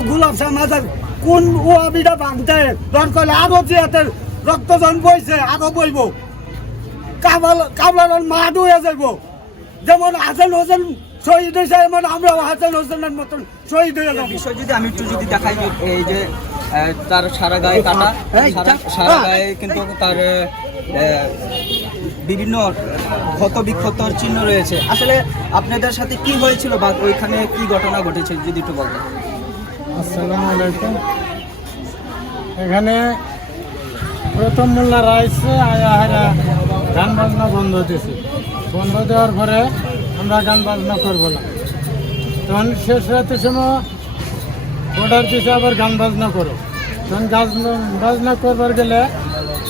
গুলাব শাহ মাজার কোন ও আবিটা ভাঙতে? দরকার আরও যে হাতের রক্তজন বইছে আরও বইব। কাবাল কাবলার মাঠ হয়ে যাইব। যেমন হাসান হোসেন শহীদ হয়েছে এমন আমরাও হাসান হোসেনের মতন শহীদ হয়ে যাব। বিষয় যদি আমি একটু যদি দেখাই এই যে তার সারা গায়ে কাটা সারা- সারা হ্যাঁ। গায়ে কিন্তু তার বিভিন্ন ক্ষত বিক্ষতর চিহ্ন রয়েছে। আসলে আপনাদের সাথে কি হয়েছিল বা ওইখানে কি ঘটনা ঘটেছে যদি একটু বলতেন? আসসালামু আলাইকুম। এখানে প্রথম মোল্লারা আইসে আয়া হারা গান বাজনা বন্ধ দিয়েছে বন্ধ দেওয়ার পরে আমরা গান বাজনা করব না। তখন শেষ রাতের সময় অর্ডার দিয়েছে আবার গান বাজনা করো। তখন গান বাজনা করবার গেলে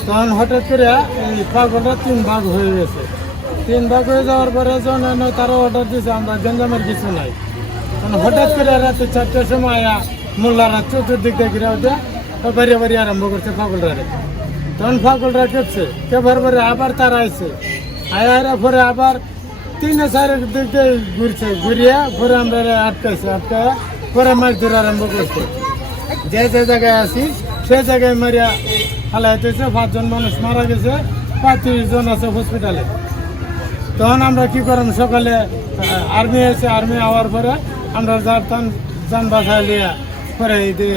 তখন হঠাৎ করে এই পাগলটা তিন ভাগ হয়ে গেছে। তিন ভাগ হয়ে যাওয়ার পরে যখন তারা অর্ডার দিয়েছে আমরা গঞ্জামের কিছু নাই। হঠাৎ করে রাতে চারটার সময় আয়া মোল্লারা চতুর্দিক দিয়ে ঘিরে ওঠে বাড়ি বাড়ি আরম্ভ করছে পাগলরা তখন পাগলরা কেপছে কেবার পরে আবার তারা আইছে। আয়ারা পরে আবার তিন চারের দিক দিয়ে ঘুরছে, ঘুরিয়ে পরে আমরা আটকাইছে আটকায় পরে মাছ ধরে আরম্ভ করছে। যে যে জায়গায় আছি, সে জায়গায় মারিয়া হালাইতেছে পাঁচজন মানুষ মারা গেছে, পঁয়ত্রিশ জন আছে হসপিটালে তখন আমরা কি করলাম, সকালে আর্মি এসে আর্মি আওয়ার পরে আমরা যার তান যান বাসায় লিয়া পরে এই যে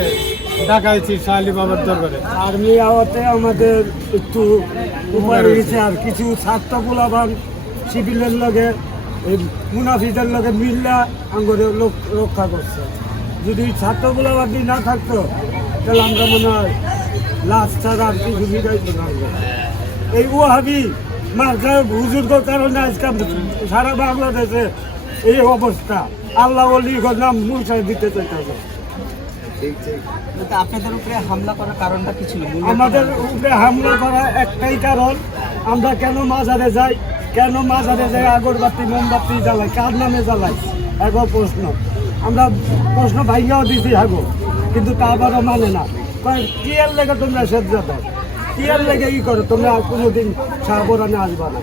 ডাকাইছি শালি বাবার দরবারে। আর্মি আওয়াতে আমাদের একটু উপকার হয়েছে আর কিছু ছাত্র পোলাবান সিভিলের লগে মুনাফিদের লগে মিল্লা আঙ্গরে রক্ষা করছে। যদি ছাত্র পোলাবাদি না থাকতো, তাহলে আমরা মনে হয় লাশ ছাড়া আর কিছু মিটাইতে পারব এই ওহাবি মার্কার হুজুরগর কারণে আজকে সারা বাংলাদেশে এই অবস্থা। আল্লাহ অলির নাম মুসাই দিতে চাইতেছে। আপনাদের উপরে হামলা করার কারণটা কি ছিল? মূল আমাদের উপরে হামলা করা একটাই কারণ আমরা কেন মাজারে যাই কেন মাজারে যাই আগরবাতি মোমবাতি জ্বালাই কার নামে জ্বালাই? এগো প্রশ্ন। আমরা প্রশ্ন ভাইয়াও দিছি হাগো কিন্তু তারপরও মানে না। কয় কি এর লেগে তোমরা সেদ্ধ দাও কি লেগে ই করো? তোমরা আর কোনোদিন সাবরানে আসবা না।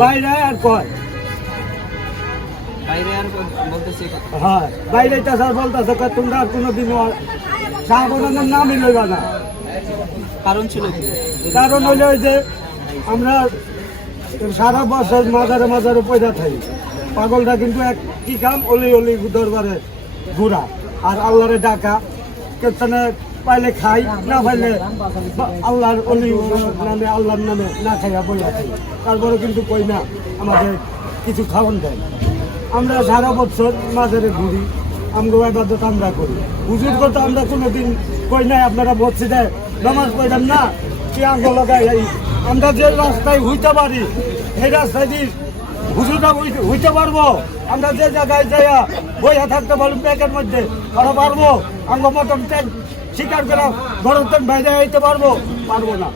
বাইরে আর কয়? হ্যাঁ বাইরে স্যার বলতেছে তোমরা কোনোদিন সাবরানের নামই লইবা না। কারণ ছিল কারণ হইল ওই যে আমরা সারা বছর মাজারে মাজারে পয়সা থাকি। পাগলটা কিন্তু এক কি কাম? অলি অলি দরবারে ঘোরা। আর আল্লাহরে ডাকা। কেতনে পাইলে খাই না পাইলে আল্লাহর অলি নামে আল্লাহর নামে না খাইয়া বইয়া খাই তারপরে কিন্তু কই না আমাদের কিছু খাওয়ান দেয়। আমরা সারা বছর মাজারে ঘুরি আমরা এবাদত আমরা করি। হুজুর কথা আমরা কোনোদিন কই নাই, আপনারা মসজিদে নামাজ পড়েন না? কি আঙ্গ লাগাই আমরা যে রাস্তায় হইতে পারি, সেই রাস্তায় দিয়ে হুজুরটা হইতে- হইতে পারব। আমরা যে জায়গায় যাইয়া বইয়া থাকতে পারব, ব্যাগের মধ্যে ওরা পারব। আঙ্গ মতন স্বীকার করে ঘরের বাইরে আইতে পারব? পারব না।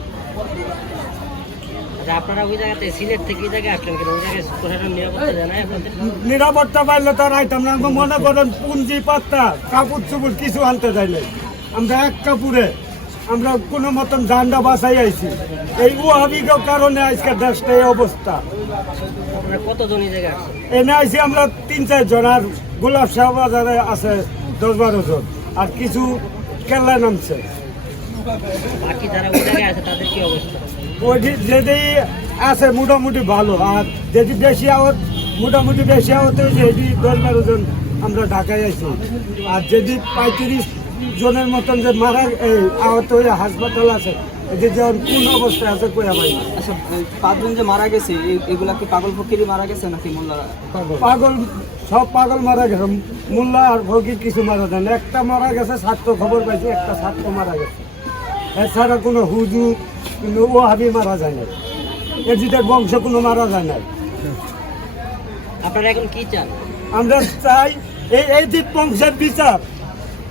আচ্ছা আপনারা ওই জায়গাতে সিলেট থেকে এই জায়গায় আসলেন কেন? ওই জায়গায় প্রশাসন নিরাপত্তা জানায় আপনাদের নিরাপত্তা পাইলে তো রাইতাম না। মনে করেন পুঞ্জি পাত্তা কাপড় চুপুর কিছু আনতে চাইলে। আমরা এক কাপড়ে আমরা কোনো মতন জান্ডা বাসাই আইছি। এই ওহাবিক কারণে আজকে দেশটা এই অবস্থা। এনে আইছি আমরা তিন চারজন আর গোলাপ শাহ বাজারে আছে দশ বারো জন আর কিছু কেল্লায় নামছে। বাকি যারা ওই জায়গায় আছে তাদের কি অবস্থা? ওই যদি আছে মোটামুটি ভালো আর যদি বেশি আওয়াজ মোটামুটি বেশি আওয়াজ হয়েছে দশ বারো জন আমরা ঢাকায় আছি আর যদি পঁয়ত্রিশ জনের মতন যে মারা আহত হয়ে হাসপাতাল আছে যেমন কোন অবস্থায় আছে কয়া না। আচ্ছা পাঁচজন যে মারা গেছে এগুলা কি পাগল ফকিরি মারা গেছে নাকি মোল্লারা পাগল? সব পাগল মারা গেছে। মোল্লা আর ফকির কিছু মারা যায় না একটা মারা গেছে ছাত্র খবর পাইছি একটা ছাত্র মারা গেছে। এছাড়া কোনো হুজুর কোনো ও হাবি মারা যায় না এজিদের বংশ কোনো মারা যায় না আপনারা এখন কি চান? আমরা চাই এই এই যে বংশের বিচার।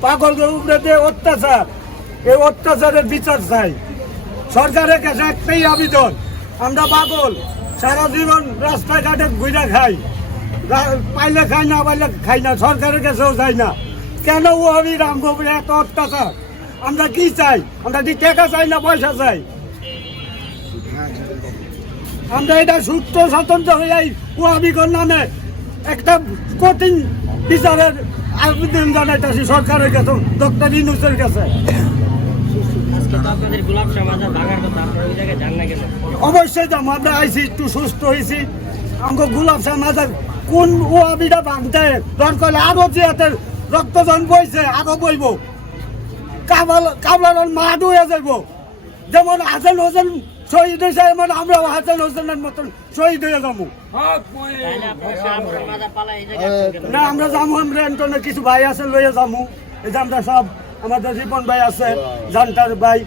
পাগলদের উপরে অত্যাচার এই অত্যাচারের বিচার চাই। সরকারের কাছে একটাই আবেদন আমরা পাগল সারা জীবন রাস্তায় ঘাটে ঘুরে খাই। পাইলে খাই না পাইলে খাই না সরকারের কাছেও যাই না। কেন ও আমি রামগোপুরে এত অত্যাচার? আমরা কি চাই? আমরা কি টাকা চাই না পয়সা চাই? আমরা এটা সূত্র স্বতন্ত্র হয়ে ও আবিগর নামে একটা কঠিন বিচারের আবেদন জানাইতেছি সরকারের কাছে, ডক্টর ইনুসের কাছে। অবশ্যই যাব, আমরা আইসি একটু সুস্থ হয়েছি আমাকে গোলাপ মাজার কোন ও আবিটা ভাঙতে দরকার আরও যে হাতে রক্তজন বইছে, আরও বইব। কাবাল কাবলার মাঠ হয়ে যাইব। যেমন হাসান হোসেন শহীদ হয়েছে এমন আমরাও হাসান হোসেনের মতন শহীদ হয়ে যাব। না আমরা যাব আমরা এন্টনে কিছু ভাই আছে লইয়া যাব। এই যে আমরা সব আমাদের রিপন ভাই আছে জানটার ভাই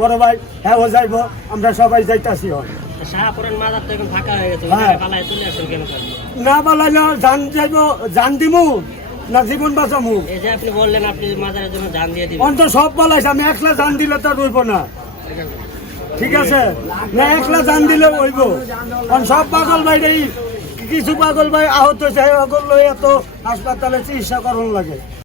বড় ভাই হ্যাঁ যাইব আমরা সবাই যাইতাছি হয় হয়ে? না বলাই না জান যাইব জান দিমু না জীবন বাঁচামু। এই যে আপনি বললেন আপনি মাজারের জন্য জান দিয়ে দিবেন। অন্ত সব বলাইছে আমি একলা জান দিলে তো রইব না। ঠিক আছে? না, একলা জান দিলে হইব। কারণ সব পাগল ভাই কিছু পাগল ভাই আহত হয়েছে। পাগল লইয়া এত হাসপাতালে চিকিৎসা করণ লাগে।